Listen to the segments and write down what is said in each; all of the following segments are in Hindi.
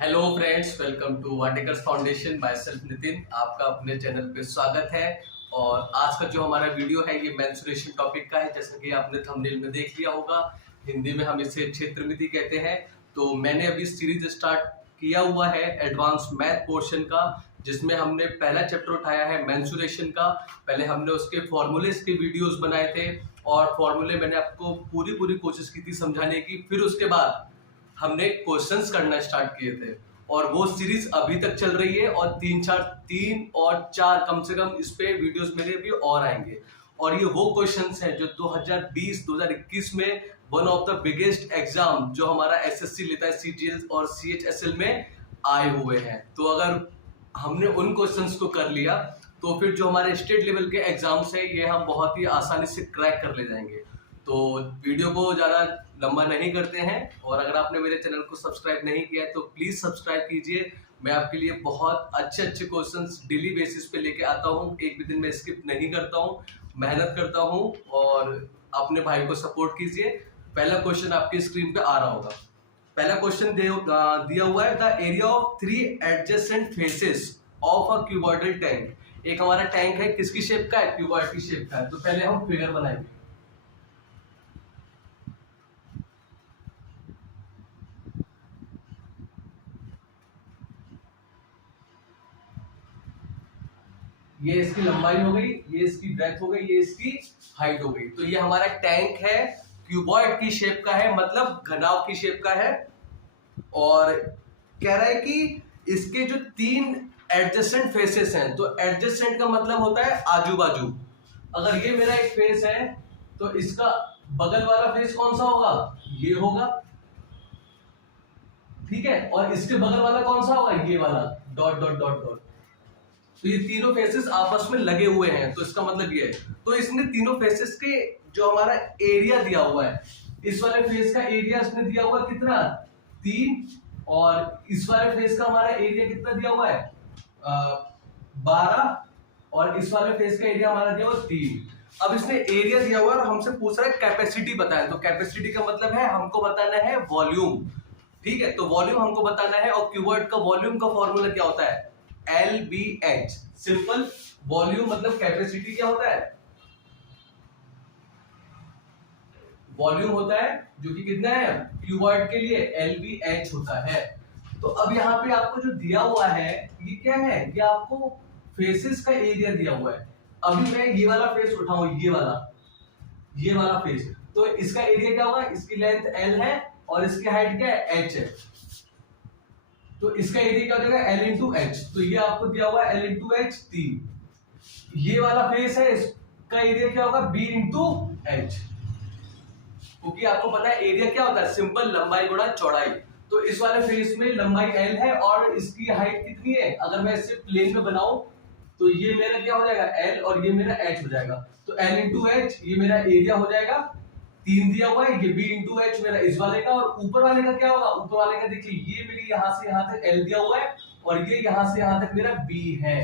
हेलो फ्रेंड्स, वेलकम टू वाटिकर्स फाउंडेशन। माय सेल्फ नितिन, आपका अपने चैनल पे स्वागत है। और आज का जो हमारा वीडियो है ये मेंस्ट्रुएशन टॉपिक का है। जैसा कि आपने थंबनेल में देख लिया होगा, हिंदी में हम इसे क्षेत्रमिति कहते हैं। तो मैंने अभी सीरीज स्टार्ट किया हुआ है एडवांस मैथ पोर्शन का, जिसमें हमने पहला चैप्टर उठाया है मेंस्ट्रुएशन का। पहले हमने उसके फॉर्मूलेस के वीडियोस बनाए थे और फॉर्मूले मैंने आपको पूरी कोशिश की थी समझाने की। फिर उसके बाद हमने क्वेश्चंस करना स्टार्ट किए थे और वो सीरीज अभी तक चल रही है। और तीन और चार कम से कम इस पे वीडियोस मेरे भी और आएंगे। और ये वो क्वेश्चंस हैं जो 2020-2021 में one of the biggest exam जो हमारा एसएससी लेता है सीजीएल और सीएचएसएल में आए हुए हैं। तो अगर हमने उन क्वेश्चंस को कर लिया तो फिर जो हमारे स्टेट लेवल के एग्जाम्स है ये हम बहुत ही आसानी से क्रैक कर ले जाएंगे। तो वीडियो को ज़्यादा लंबा नहीं करते हैं। और अगर आपने मेरे चैनल को सब्सक्राइब नहीं किया है तो प्लीज़ सब्सक्राइब कीजिए। मैं आपके लिए बहुत अच्छे क्वेश्चंस डेली बेसिस पे लेके आता हूँ। एक भी दिन में स्किप नहीं करता हूँ, मेहनत करता हूँ। और अपने भाई को सपोर्ट कीजिए। पहला क्वेश्चन आपकी स्क्रीन पे आ रहा होगा। पहला क्वेश्चन दिया हुआ है, the area of 3 adjacent faces of a cuboidal tank. एक हमारा टैंक है, किसकी शेप का है? क्यूबॉइड की शेप का है। तो पहले हम फिगर बनाएंगे। ये इसकी लंबाई हो गई, ये इसकी ब्रेथ हो गई, ये इसकी हाइट हो गई। तो ये हमारा टैंक है, क्यूबॉइड की शेप का है, मतलब घनाव की शेप का है। और कह रहा है कि इसके जो 3 एडजेसेंट फेसेस हैं, तो एडजेसेंट का मतलब होता है आजू बाजू। अगर ये मेरा एक फेस है तो इसका बगल वाला फेस कौन सा होगा? ये होगा, ठीक है। और इसके बगल वाला कौन सा होगा? ये वाला, डॉट डॉट डॉट डॉट। तो ये तीनों फेसेस आपस में लगे हुए हैं, तो इसका मतलब ये है। तो इसने तीनों फेसेस के जो हमारा एरिया दिया हुआ है, इस वाले फेस का एरिया इसने दिया हुआ कितना? 3। और इस वाले फेस का हमारा एरिया कितना दिया हुआ है? 12। और इस वाले फेस का एरिया हमारा दिया हुआ 3। अब इसने एरिया दिया हुआ है और हमसे पूछ रहा है कैपेसिटी बताएं। तो कैपेसिटी का मतलब है हमको बताना है वॉल्यूम, ठीक है। तो वॉल्यूम हमको बताना है। और क्यूबॉइड का वॉल्यूम का फॉर्मूला क्या होता है? LBH। सिंपल। वॉल्यूम मतलब कैपेसिटी क्या होता है? वॉल्यूम होता है जो कि कितना है क्यूबॉइड के लिए? LBH होता है। तो अब यहाँ पे आपको जो दिया हुआ है ये क्या है? ये आपको फेसेस का एरिया दिया हुआ है। अभी मैं ये वाला फेस उठाऊं, ये वाला फेस, तो इसका एरिया क्या होगा? इसकी लेंथ L है और इसकी हाइट क्या है? H है। तो इसका एरिया क्या हो जाएगा? L into H. तो ये आपको दिया हुआ है L इंटू एच 3। ये वाला फेस है, इसका एरिया क्या होगा? B into H. क्योंकि आपको पता है एरिया क्या होता है? सिंपल, लंबाई गुणा चौड़ाई। तो इस वाले फेस में लंबाई L है और इसकी हाइट कितनी है? अगर मैं इसे प्लेन में बनाऊं तो ये मेरा क्या हो जाएगा? L और ये मेरा H हो जाएगा। तो L इंटू एच ये मेरा एरिया हो जाएगा। 3 दिया हुआ है, ये B इंटू एच मेरा इस वाले का। और ऊपर वाले का क्या होगा? ऊपर वाले का देखिए, ये मेरी यहाँ से यहाँ तक L दिया हुआ है और ये यहाँ से यहाँ तक मेरा B है।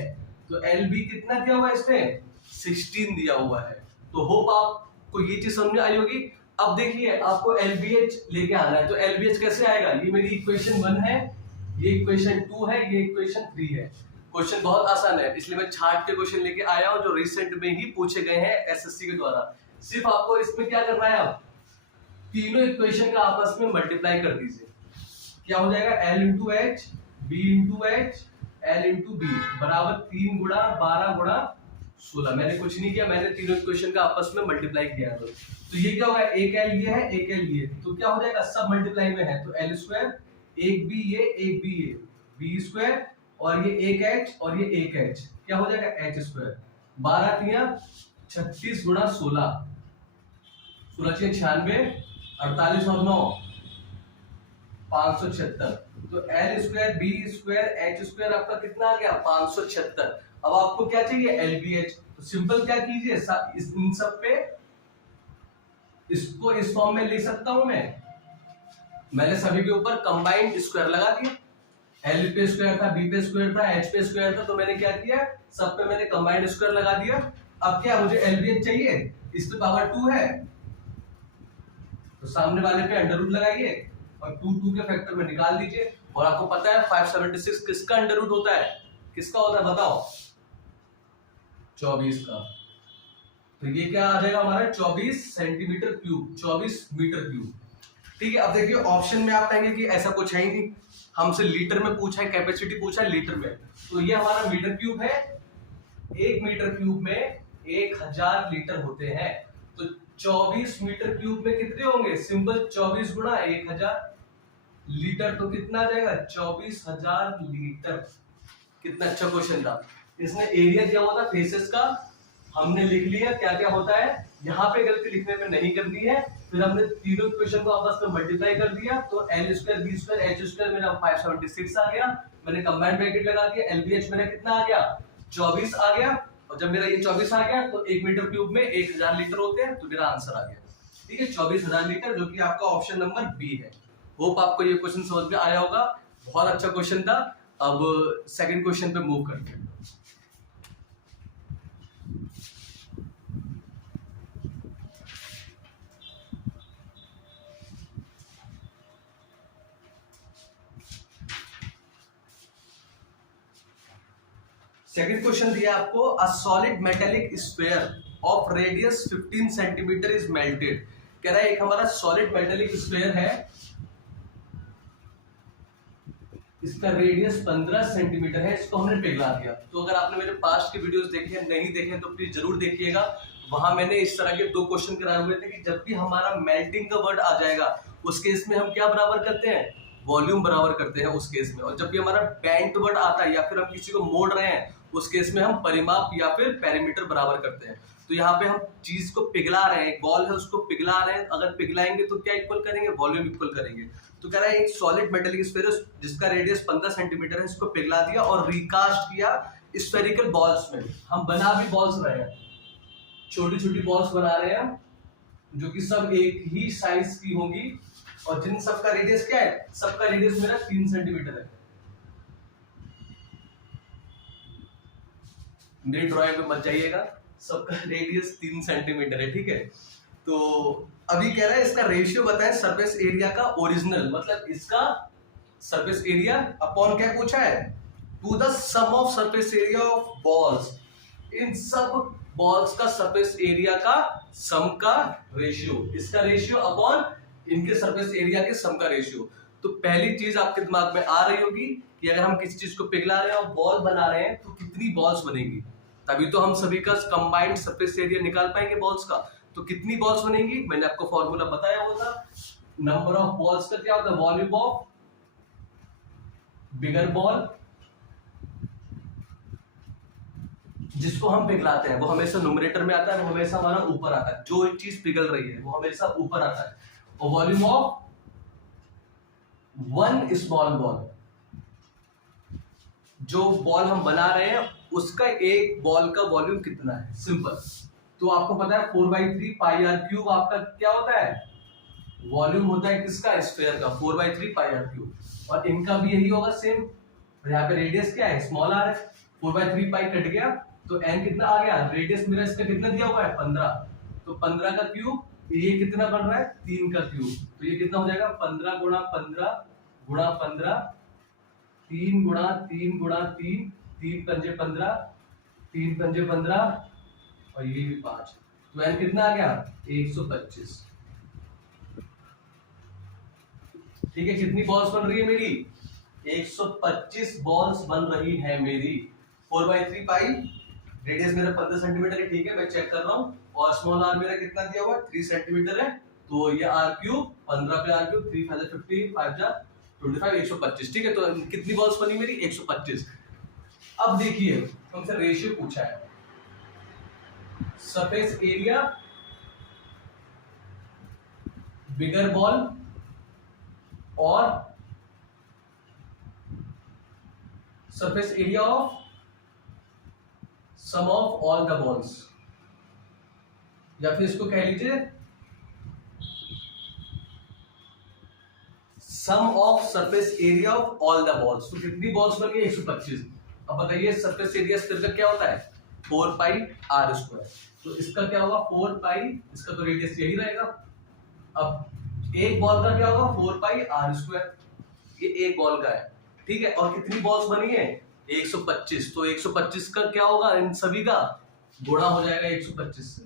तो LB कितना दिया हुआ है इसमें? 16 दिया हुआ है। तो होप आपको ये चीज समझ में आई होगी। अब देखिए आपको LBH लेके आना है। तो LBH कैसे आएगा? ये मेरी इक्वेशन 1 है, ये इक्वेशन 2 है, ये इक्वेशन 3 है। क्वेश्चन बहुत आसान है, इसलिए मैं छाट के क्वेश्चन लेके आया हूं जो रिसेंट में ही पूछे गए हैं एसएससी के द्वारा। सिर्फ आपको इसमें क्या करना है? आप तीनों इक्वेशन का आपस में मल्टीप्लाई कर दीजिए। क्या हो जाएगा? L into H, B into H, L into B बराबर 3 गुणा 12 गुणा 16। मैंने कुछ नहीं किया, मैंने तीनों इक्वेशन का आपस में मल्टीप्लाई किया है। तो ये क्या होगा? एक L ये है, एक L ये, तो क्या हो जाएगा? सब मल्टीप्लाई में है। तो L स्क्वायर, एक B ये, एक B ये, B स्क्वायर, और ये एक H और ये एक H, क्या हो जाएगा? H square. 12 तिया 36 गुणा 16, 16 छः 96, 48 और 9 576। तो L square, B square, H square आपका कितना आ गया? 576। अब आपको क्या चाहिए? LBH। तो सिंपल क्या कीजिए, इन सब पे इसको इस फॉर्म में लिख सकता हूं मैंने सभी के ऊपर कंबाइंड स्क्वायर लगा दिया। L पे स्क्वायर था, B पे स्क्वायर था, H पे स्क्वायर था, तो मैंने क्या किया? सब पे मैंने कंबाइंड स्क्वायर लगा दिया। अब क्या मुझे LBH चाहिए? इस पे पावर 2 है तो सामने वाले पे अंडर रूट लगाइए और 2 के फैक्टर में निकाल दीजिए। और आपको पता है 576 किसका अंडर रूट होता है, किसका होता है बताओ, 24 का। तो ये क्या आ जाएगा हमारा 24 सेंटीमीटर क्यूब, 24 मीटर क्यूब। ठीक है, अब देखिए ऑप्शन में आप कहेंगे कि ऐसा कुछ है ही नहीं, हमसे लीटर में पूछा है, कैपेसिटी पूछा है लीटर में, तो ये हमारा मीटर क्यूब है। 1 मीटर क्यूब में 1000 लीटर होते हैं, तो 24 मीटर क्यूब में कितने होंगे, सिंपल 24 गुणा 1000 लीटर, तो कितना आ जाएगा 24,000 लीटर। कितना अच्छा क्वेश्चन था। इसने एरिया दिया हुआ था फेसेस का, हमने लिख लिया क्या क्या होता है, यहाँ पे गलती लिखने में नहीं करनी है, फिर हमने तीनों इक्वेशन को आपस में मल्टीप्लाई कर दिया, तो L square B square H square मेरा 576 आ गया, मैंने कंबाइंड ब्रैकेट लगा दिया, एलबीएच मेरा कितना आ गया 24 आ गया, और जब मेरा ये 24 आ गया तो 1 मीटर क्यूब में 1000 लीटर होते हैं, तो मेरा आंसर आ गया। ठीक है, 24,000 लीटर, जो कि आपका ऑप्शन नंबर बी है। होप आपको ये क्वेश्चन समझ में आया होगा, बहुत अच्छा क्वेश्चन था। अब सेकंड क्वेश्चन पे मूव करते हैं। सेकंड क्वेश्चन दिया आपको, a solid metallic sphere of radius 15 centimetre is melted. कह रहा है एक हमारा सॉलिड मेटेलिक स्फीयर है, इसका रेडियस 15 सेंटीमीटर है, इसको हमने पिघला दिया। तो अगर आपने मेरे पास्ट के वीडियोस देखे हैं, नहीं देखे तो प्लीज जरूर देखिएगा, वहां मैंने इस तरह के 2 क्वेश्चन कराए हुए थे कि जब भी हमारा मेल्टिंग का वर्ड आ जाएगा उस केस में हम क्या बराबर करते हैं, वॉल्यूम बराबर करते हैं उस केस में, और जब भी हमारा बेंट वर्ड आता है या फिर हम किसी को मोड़ रहे हैं उस केस में हम परिमाप या फिर पैरामीटर बराबर करते हैं। तो यहाँ पे हम चीज को पिघला रहे हैं, एक बॉल है उसको पिघला रहे हैं, अगर पिघलाएंगे तो क्या इक्वल करेंगे, वॉल्यूम इक्वल करेंगे। तो कह रहा है एक सॉलिड मेटेलिक स्फीयर जिसका रेडियस 15 सेंटीमीटर है, इसको पिघला दिया और रिकास्ट किया स्फेरिकल बॉल्स में। हम बना भी बॉल्स रहे हैं, छोटी छोटी बॉल्स बना रहे हैं जो कि सब एक ही साइज की होंगी, और जिन सबका रेडियस क्या है, सबका रेडियस मेरा 3 सेंटीमीटर है। मेरी ड्राइंग में मत जाइएगा, सबका रेडियस 3 सेंटीमीटर है। ठीक है, तो अभी कह रहा है इसका रेशियो बताएं सरफेस एरिया का ओरिजिनल, मतलब इसका सरफेस एरिया अपॉन क्या पूछा है, to the sum of surface area of balls, इन सब बॉल्स का सरफेस एरिया का सम का रेशियो, इसका रेशियो अपॉन इनके सरफेस एरिया के सम का रेशियो। तो पहली चीज आपके दिमाग में आ रही होगी कि अगर हम किसी चीज को पिघला रहे हैं और बॉल बना रहे हैं तो कितनी बॉल्स बनेगी, तभी तो हम सभी का कंबाइंड सरफेस एरिया निकाल पाएंगे बॉल्स का। तो कितनी बॉल्स बनेंगी, मैंने आपको फॉर्मूला बताया हुआ था, नंबर ऑफ बॉल्स का क्या होता है, वॉल्यूम ऑफ बिगर बॉल, जिसको हम पिघलाते हैं वो हमेशा न्यूमरेटर में आता है, वो हमेशा हमारा ऊपर आता है, जो एक चीज पिघल रही है वो हमेशा ऊपर आता है। और वॉल्यूम ऑफ 1 स्मॉल बॉल, जो बॉल हम बना रहे हैं उसका एक बॉल का वॉल्यूम कितना है, सिंपल। तो आपको पता है 4/3 पाई आर क्यूब आपका क्या होता है, वॉल्यूम होता है किसका, स्फीयर का, 4/3 पाई आर क्यूब, और इनका भी यही होगा सेम। यहाँ पे रेडियस क्या है, स्मॉल आर है, 4/3 पाई कट गया तो एन कितना आ गया, रेडियस मेरा इसका कितना दिया हुआ है 15, तो 15 का क्यूब, ये कितना बन रहा है 3 का क्यूब, तो ये कितना हो जाएगा 15 गुणा 15 गुणा 15, 3 गुणा 3 गुणा 3, 3 पंजे 15, 3 पंजे 15, और ये भी 5, तो एन कितना आ गया 125। ठीक है, कितनी बॉल्स बन रही है मेरी, 125 बॉल्स बन रही है मेरी। 4/3 पाई, रेडियस मेरा 15 सेंटीमीटर है, ठीक है मैं चेक कर रहा हूँ, और स्मॉल आर मेरा कितना दिया हुआ है 3 सेंटीमीटर है, तो ये आर क्यूब 15 पे आर क्यूब 3 5 50 5 जा 25 125। ठीक है, तो कितनी बॉल्स बनी मेरी 125। अब देखिए हमसे रेशियो पूछा है, सरफेस एरिया बिगर बॉल और surface area of sum of all the balls, या फिर इसको कह लीजिए sum of surface area of all the balls. तो कितनी बॉल्स बन गई 125। अब बताइए सरफेस एरिया स्क्वायर का क्या होता है 4 पाई आर स्क्वायर, तो इसका क्या होगा 4 पाई, इसका तो रेडियस यही रहेगा। अब एक बॉल का क्या होगा 4 पाई आर स्क्वायर, ये एक बॉल का है, ठीक है, और कितनी बॉल्स बनी है 125, तो 125 का क्या होगा, इन सभी का गुणा हो जाएगा 125 से।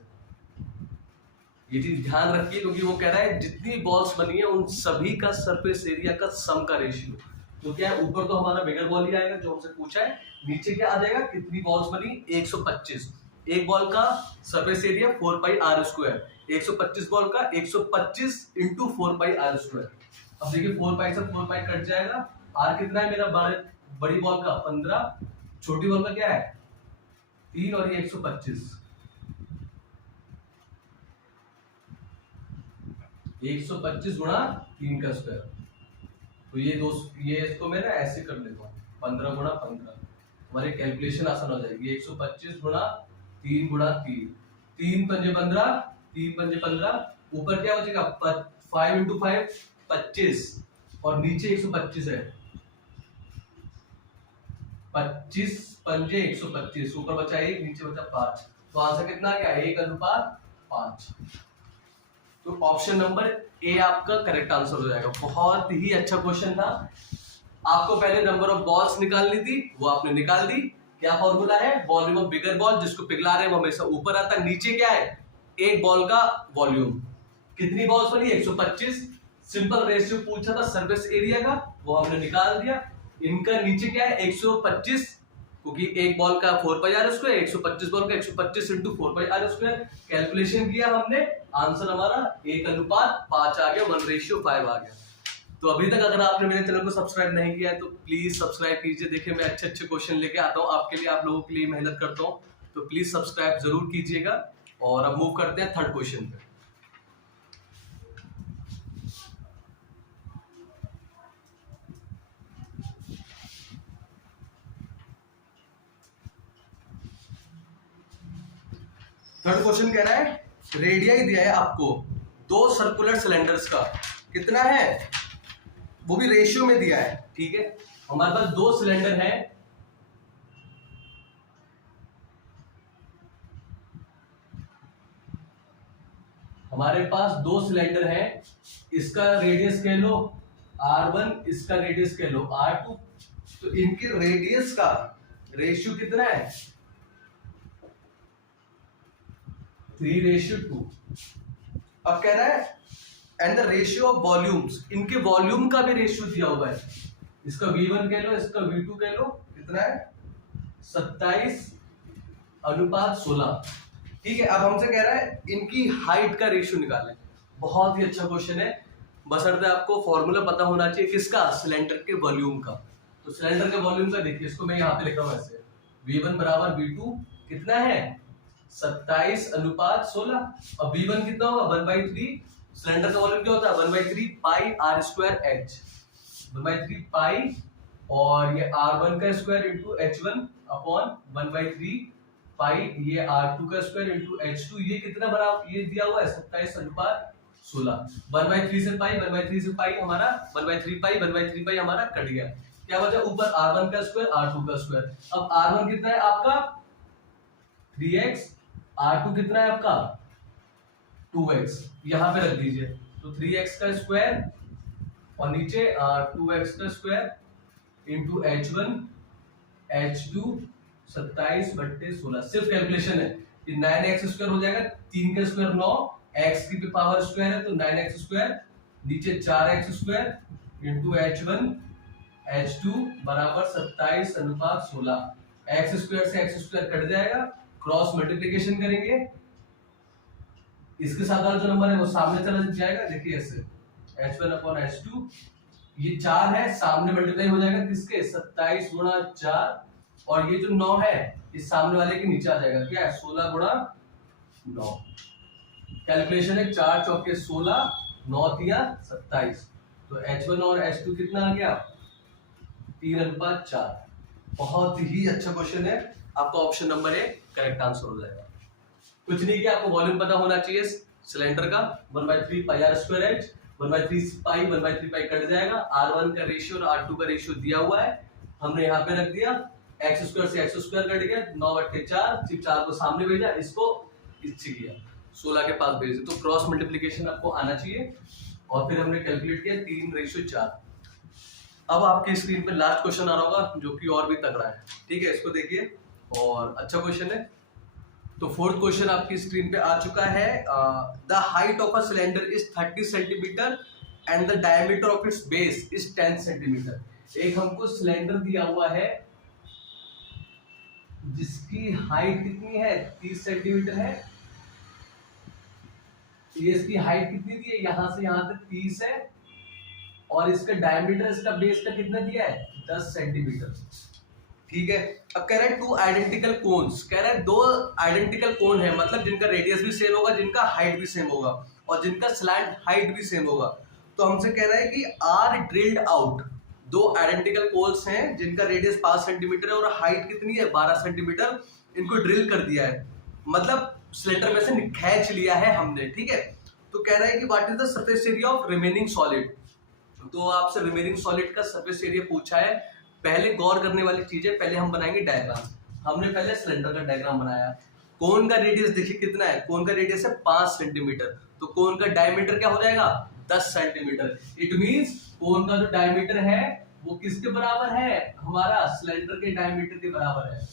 ये चीज ध्यान रखिए क्योंकि वो कह रहा है जितनी बॉल्स बनी है उन सभी का सरफेस एरिया का सम का रेशियो। तो क्या है, ऊपर तो हमारा बिगर बॉल ही आएगा जो हमसे पूछा है, नीचे क्या आ जाएगा, कितनी बॉल्स बनी 125, एक बॉल का surface area 4 pi are square, 125 ball का 125 इंटू 4 पाई आर स्क्वायर। अब देखिए 4 पाई से 4 पाई कट जाएगा, आर कितना है मेरा बड़ी बॉल का 15, छोटी बॉल का क्या है 3 और ये 125, 125 गुणा 3 का स्क्वायर, तो ये इसको मैं ना ऐसे कर लेता हूँ 15 गुणा 15, हमारी कैलकुलेशन आसान हो जाएगी। 125 गुणा 3 गुणा 3, 3 पंजे 15, 3 पंजे 15, ऊपर क्या बचेगा 5 इंटू 5 25, और नीचे 125 है, 25 पंजे 125, ऊपर बचा 1 नीचे बचा 5, तो आंसर कितना आ गया 1:5। तो ऑप्शन नंबर ए आपका करेक्ट आंसर हो जाएगा। बहुत ही अच्छा क्वेश्चन था। आपको पहले नंबर ऑफ बॉल्स निकालनी थी, वो आपने निकाल दी। क्या फॉर्मूला है, वॉल्यूम ऑफ बिगर बॉल, जिसको पिघला रहे हैं वो हमेशा ऊपर आता है, नीचे क्या है एक बॉल का वॉल्यूम। कितनी बॉल्स बनी 125, सिंपल रेशियो पूछा था सरफेस एरिया का, वो हमने निकाल दिया। इनका नीचे क्या है 125, क्योंकि एक बॉल का 4 पाई आर स्क्वायर, 125 बॉल का 125 into 4 pi are square, calculation किया हमने, आंसर हमारा 1:5 आ गया, 1:5 आ गया। तो अभी तक अगर आपने मेरे चैनल को सब्सक्राइब नहीं किया है तो प्लीज सब्सक्राइब कीजिए। देखिए मैं अच्छे अच्छे क्वेश्चन लेके आता हूँ आपके लिए, आप लोगों के लिए मेहनत करता हूँ, तो प्लीज सब्सक्राइब जरूर कीजिएगा। और अब मूव करते हैं थर्ड क्वेश्चन पे। थर्ड क्वेश्चन कह रहा है रेडियाई दिया है आपको दो सर्कुलर सिलेंडर्स का, कितना है वो भी रेशियो में दिया है, ठीक है। हमारे पास दो सिलेंडर हैं, हमारे पास दो सिलेंडर हैं, इसका रेडियस कह लो R1, इसका रेडियस कह लो R2, तो इनके रेडियस का रेशियो कितना है 3:2। अब कह रहा है and the ratio of volumes, इनके वॉल्यूम का भी रेशियो दिया हुआ है, इसका V1 कह लो, इसका V2 कह लो, कितना है 27:16, ठीक है। अब हमसे कह रहा है इनकी हाइट का रेशियो निकालें। बहुत ही अच्छा क्वेश्चन है, बशर्ते आपको फॉर्मूला पता होना चाहिए किसका, सिलेंडर के वॉल्यूम का। तो सिलेंडर के वॉल्यूम का देखिए, इसको मैं यहाँ पे लिखा हूँ ऐसे, V1 बराबर V2 कितना है 27:16, और V1 कितना होगा 1/3, सिलेंडर का वॉल्यूम क्या होता है 1/3 पाई आर स्क्वायर एच, 1/3 पाई, और ये R1 का स्क्वायर इंटू H1 अपॉन 1/3 पाई, ये R2 का स्क्वायर इंटू H2, ये कितना बराबर ये दिया हुआ है 27:16, 1/3 से पाई, 1/3 से पाई हमारा 1/3 पाई, 1/3 पाई हमारा कट गया, क्या बचा ऊपर R1 का स्क्वायर R2 का स्क्वायर। अब R1 कितना है आपका 3x, R2 कितना है आपका 2x, यहां पे रख दीजिए, तो 3x का स्क्वायर और नीचे 2x का स्क्वायर इंटू H1 H2 27/16, सिर्फ कैलकुलेशन है, ये 9x स्क्वायर हो जाएगा, 3 का स्क्वायर 9, x की पावर स्क्वायर है तो 9x स्क्वायर, नीचे 4x square into H1 H2 बराबर 27:16, x स्क्वायर से x स्क्वायर कट जाएगा, क्रॉस मल्टीप्लिकेशन करेंगे, इसके साथ वाला जो नंबर है वो सामने चला जाएगा, देखिए ऐसे H1 अपॉन H2, ये 4 है सामने मल्टीप्लाई हो जाएगा किसके 27 गुणा 4, और ये जो 9 है इस सामने वाले के नीचे आ जाएगा, क्या है 16 गुणा 9, कैलकुलेशन है 4 चौके 16, 9 तिया 27, तो H1 और H2 कितना आ गया 3:4। बहुत ही अच्छा क्वेश्चन है, आपका option number A correct answer हो जाएगा। कुछ नहीं किया, आपको वॉल्यूम पता होना चाहिए सिलेंडर का, 1/3 pi are square h, 1/3 pi 1/3 pi cut जाएगा, R1 का रेशियो और R2 का रेशियो दिया हुआ है, हमने यहाँ पे रख दिया, x स्क्वायर से x स्क्वायर कट गया, 9/4, सिर्फ 4 को सामने भेजा, इसको इच्छी किया 16 के पास भेज, तो क्रॉस मल्टीप्लिकेशन आपको आना चाहिए, और फिर हमने कैलकुलेट किया 3:4। अब आपकी स्क्रीन पे लास्ट क्वेश्चन आ रहा होगा जो कि और भी तगड़ा है, ठीक है, इसको देखिए और अच्छा क्वेश्चन है। तो फोर्थ क्वेश्चन आपकी स्क्रीन पे आ चुका है। The height of a cylinder is 30 centimetre and the diameter of its base is 10 centimetre. एक हमको सिलेंडर दिया हुआ है जिसकी हाइट कितनी है, 30 सेंटीमीटर है। ये इसकी हाइट कितनी दी है, यहां से यहां तक 30 है, और इसका डायमीटर, इसका बेस का कितना दिया है, 10 सेंटीमीटर। ठीक है, अब कह रहा है टू आइडेंटिकल कोन्स, कह रहा है दो आइडेंटिकल कोन है, मतलब जिनका रेडियस भी सेम होगा, जिनका हाइट भी सेम होगा, और जिनका स्लैंट हाइट भी सेम होगा। तो हमसे कह रहा है कि आर ड्रिल्ड आउट, दो आइडेंटिकल कोन्स हैं जिनका रेडियस 5 सेंटीमीटर है और हाइट कितनी है, 12 सेंटीमीटर, इनको ड्रिल कर दिया है, मतलब सिलेंडर में से खींच लिया है हमने। ठीक है, तो कह रहा है कि what is the surface area of remaining solid. तो आपसे रिमेनिंग सॉलिड का सरफेस एरिया पूछा है। पहले गौर करने वाली चीज है, पहले हम बनाएंगे डायग्राम। हमने पहले सिलेंडर का डायग्राम बनाया। कोन का रेडियस देखिए कितना है, कोन का रेडियस है 5 सेंटीमीटर, तो कोन का डायमीटर क्या हो जाएगा, 10 सेंटीमीटर। इट मींस कोन का जो डायमीटर है वो किसके बराबर है, हमारा सिलेंडर के डायमीटर के बराबर है।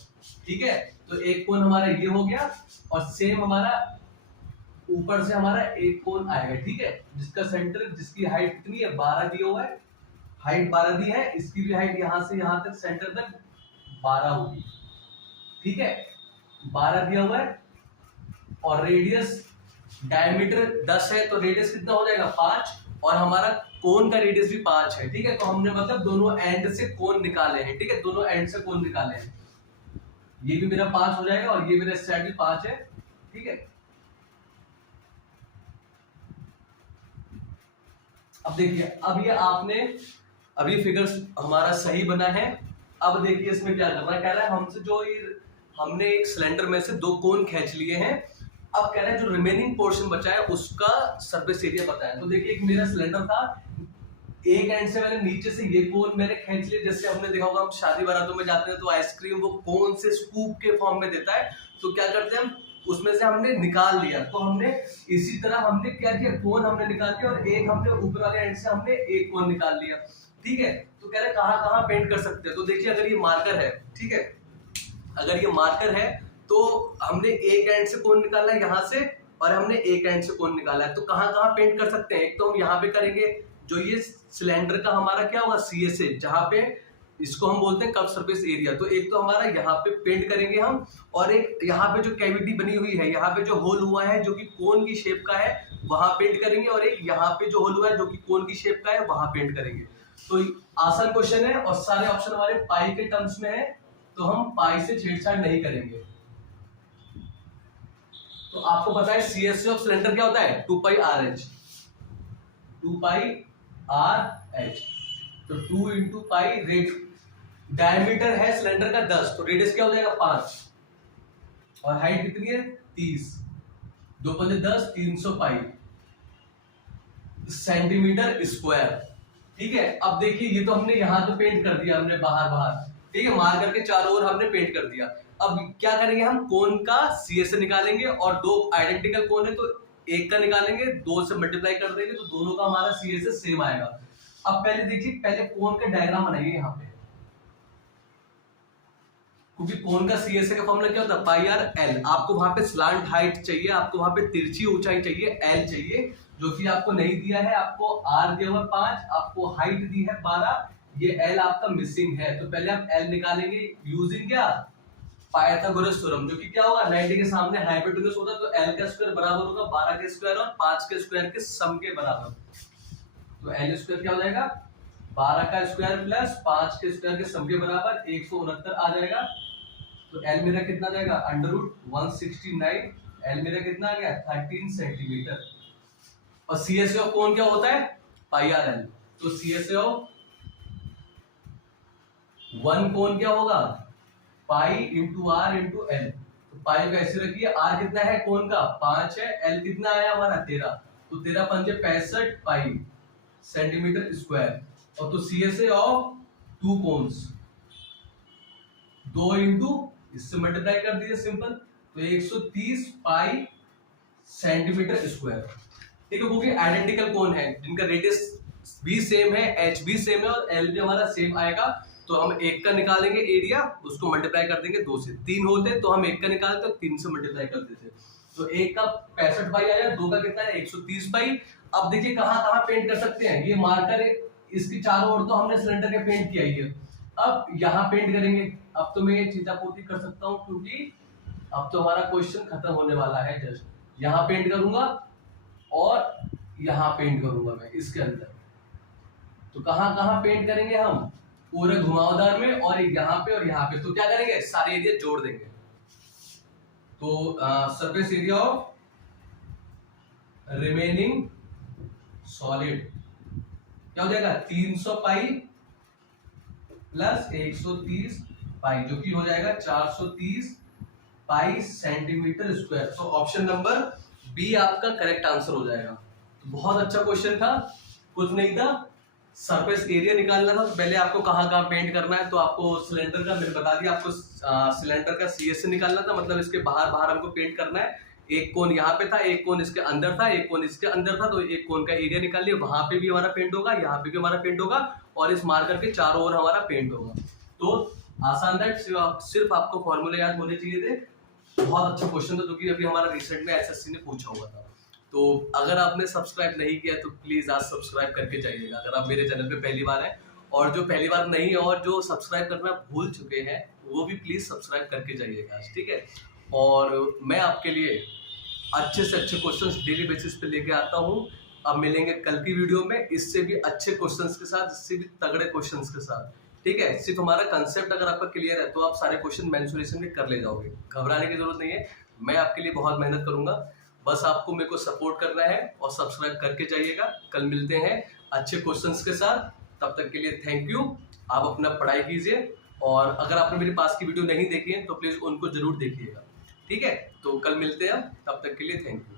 ठीक है, तो एक कोन हमारा ये हो गया, और सेम हमारा ऊपर से हमारा एक कोन आएगा। ठीक है, जिसका सेंटर, जिसकी हाइट कितनी है, 12 दिया हुआ है, हाइट 12 दी है, इसकी भी हाइट यहां से यहां तक सेंटर तक 12 होगी। ठीक है, 12 दिया हुआ है, और रेडियस, डायमीटर 10 है, तो रेडियस कितना हो जाएगा, 5, और हमारा कोन का रेडियस भी 5 है। ठीक है, तो हमने मतलब दोनों एंड से कोन निकाले हैं। ठीक है, दोनों एंड से कोन निकाले हैं, ये भी मेरा 5 हो जाएगा, और ये मेरा इस साइड भी 5 है। ठीक है, अब देखिए, अब ये आपने, अब ये फिगर्स हमारा सही बना है। अब देखिए इसमें क्या करना है, कह रहा है हमसे जो ये हमने एक सिलेंडर में से दो कोन खींच लिए हैं, अब कह रहा है जो रिमेनिंग पोर्शन बचा है उसका सरफेस एरिया बताएं। तो देखिए एक मेरा सिलेंडर था, एक एंड से मैंने नीचे से ये कोन मैंने खींच लिया। जैसे हमने देखा होगा, हम शादी बारातों में जाते हैं तो आइसक्रीम वो कोन से स्कूप के फॉर्म में देता है, तो क्या करते हैं हम, उसमें से हमने निकाल लिया। तो हमने इसी तरह हमने क्या किया, कोन हमने निकाल लिया, और एक हमने ऊपर वाले एंड से हमने एक कोन निकाल लिया। ठीक है, तो कह रहे कहां कहां पेंट कर सकते हैं। तो देखिए अगर ये मार्कर है, ठीक है, अगर ये मार्कर है तो हमने एक एंड से कोन निकाला है यहां से, और हमने एक एंड से कोन निकाला है, तो कहां कहां पेंट कर सकते हैं। एक तो हम यहाँ पे करेंगे, जो ये सिलेंडर का हमारा क्या होगा, CSA, जहां पे इसको हम बोलते हैं कर्व सरफेस एरिया। तो एक तो हमारा यहाँ पे पेंट करेंगे हम, और एक यहाँ पे जो कैविटी बनी हुई है, यहाँ पे जो होल हुआ है जो कि कोन की शेप का है, वहां पेंट करेंगे, और एक यहाँ पे जो होल हुआ है जो कि कोन की शेप का है, वहां पेंट करेंगे। तो आसान क्वेश्चन है, और सारे ऑप्शन हमारे पाई के टर्म्स में है, तो हम पाई से छेड़छाड़ नहीं करेंगे। तो आपको पता है CSA ऑफ सिलेंडर क्या होता है, 2 पाई RH, 2 पाई RH। तो 2 इंटू पाई, रेट डायमीटर है सिलेंडर का 10, तो रेडियस क्या हो जाएगा, 5, और हाइट कितनी है, 30, 2 पंजे 10, 300 पाई सेंटीमीटर स्क्वायर। ठीक है, अब देखिए ये तो हमने यहाँ तो पेंट कर दिया हमने बाहर बाहर, ठीक है, मार्कर के चारों ओर हमने पेंट कर दिया। अब क्या करेंगे, हम कोन का CSA निकालेंगे, और दो आइडेंटिकल कोन है तो एक का निकालेंगे, 2 से मल्टीप्लाई कर देंगे, तो दोनों का हमारा CSA सेम आएगा। अब पहले देखिए, पहले कोन का डायग्राम बनाइए यहाँ पे, क्योंकि कोन का CSA का फॉर्मूला क्या होता है, पाई आर एल। आपको वहां पे स्लांट हाइट चाहिए, आपको वहां पे तिरछी ऊंचाई चाहिए, L चाहिए, जो कि आपको नहीं दिया है। आपको R दिया हुआ 5, आपको हाइट दी है 12, ये L आपका मिसिंग है। तो पहले आप L निकालेंगे यूजिंग क्या, पाइथागोरस थ्योरम, जो कि क्या होगा, 90 के सामने हाइपोटेन्यूज होता है, तो L का स्क्वायर बराबर होगा 12 के स्क्वायर और 5 के स्क्वायर के सम के बराबर। तो L स्क्वायर क्या हो जाएगा, 12 का स्क्वायर प्लस 5 के स्क्वायर के सम के बराबर 169 आ जाएगा। तो L मेरा कितना जाएगा, √169, L मेरा कितना आ गया, 13 सेंटीमीटर। और CSA ऑफ कोन क्या होता है, पाई आर एल। तो CSA ऑफ वन कोन क्या होगा, pi into R into L. तो पाई का ऐसे रखिए, आर कितना है कोन का, 5 है, एल कितना आया हमारा 13, तो 13 पंजे 65 पाई सेंटीमीटर स्क्वायर। और तो CSA ऑफ 2 कोन्स, 2 इंटू इससे मल्टीप्लाई कर दीजिए सिंपल, तो 130 पाई सेंटीमीटर स्क्वायर। ठीक है, क्योंकि आइडेंटिकल कोन है जिनका रेडियस भी सेम है, एच भी सेम है और एल भी हमारा सेम आएगा। तो हम एक का निकालेंगे एरिया, उसको मल्टीप्लाई कर देंगे 2 से। 3 होते तो हम एक का निकालते, 3 से मल्टीप्लाई करते थे। तो एक का 65 पाई आया, 2 का कितना है 130 पाई। अब देखिए कहाँ कहाँ पेंट कर सकते हैं, ये मार्कर इसकी चारों ओर तो हमने सिलेंडर के पेंट किया ही है, अब यहाँ पेंट करेंगे। अब तो मैं ये चीतापूर्ति कर सकता हूँ क्योंकि अब तो हमारा क्वेश्चन खत्म होने वाला है। जस्ट यहाँ पेंट करूंगा और यहाँ पेंट करूंगा मैं इसके अंदर। तो कहाँ कहाँ पेंट करेंगे हम, पूरे घुमावदार में और यहाँ पे और यहाँ पे। तो क्या करेंगे, सारे एरिया जोड़ देंगे। तो surface area of remaining solid क्या हो जाएगा, 300 पाई प्लस 130 पाई, जो कि हो जाएगा 430 पाई सेंटीमीटर स्क्वायर। तो ऑप्शन नंबर बी आपका करेक्ट आंसर हो जाएगा। तो बहुत अच्छा क्वेश्चन था, कुछ नहीं था, सरफेस एरिया निकालना था। तो पहले आपको कहाँ कहाँ पेंट करना है, तो आपको सिलेंडर का मैंने बता दिया, आपको सिलेंडर का सीएस निकालना था, मतलब इसके बाहर बाहर हमको पेंट करना है। एक कोन यहाँ पे था, एक कोन इसके अंदर था, एक कोन इसके अंदर था, तो एक कोन का एरिया निकाल लिया। वहां पे भी हमारा पेंट होगा, यहाँ पे भी हमारा पेंट होगा और इस मार्कर के चारों ओर हमारा पेंट होगा। तो आसान था, सिर्फ आपको फॉर्मूले याद होने चाहिए थे। बहुत अच्छा क्वेश्चन था जो कि अभी हमारा रिसेंट में एसएससी ने पूछा हुआ था। तो अगर आपने सब्सक्राइब नहीं किया तो प्लीज आज सब्सक्राइब करके जाइएगा, अगर आप मेरे चैनल पे पहली बार हैं। और जो पहली बार नहीं है और जो सब्सक्राइब करना भूल चुके हैं वो भी प्लीज सब्सक्राइब करके जाइएगा, ठीक है। और मैं आपके लिए अच्छे से अच्छे क्वेश्चंस डेली बेसिस पे लेके आता हूँ। अब मिलेंगे कल की वीडियो में इससे भी अच्छे क्वेश्चंस के साथ, इससे भी तगड़े क्वेश्चंस के साथ, ठीक है। सिर्फ हमारा कंसेप्ट अगर आपका क्लियर है तो आप सारे क्वेश्चन मेंसुरेशन में कर ले जाओगे, घबराने की जरूरत नहीं है। मैं आपके लिए बहुत मेहनत करूंगा, बस आपको मेरे को सपोर्ट करना है और सब्सक्राइब करके जाइएगा। कल मिलते हैं अच्छे क्वेश्चंस के साथ, तब तक के लिए थैंक यू। आप अपना पढ़ाई कीजिए और अगर आपने मेरे पास की वीडियो नहीं देखी है तो प्लीज उनको जरूर देखिएगा, ठीक है। तो कल मिलते हैं, तब तक के लिए थैंक यू।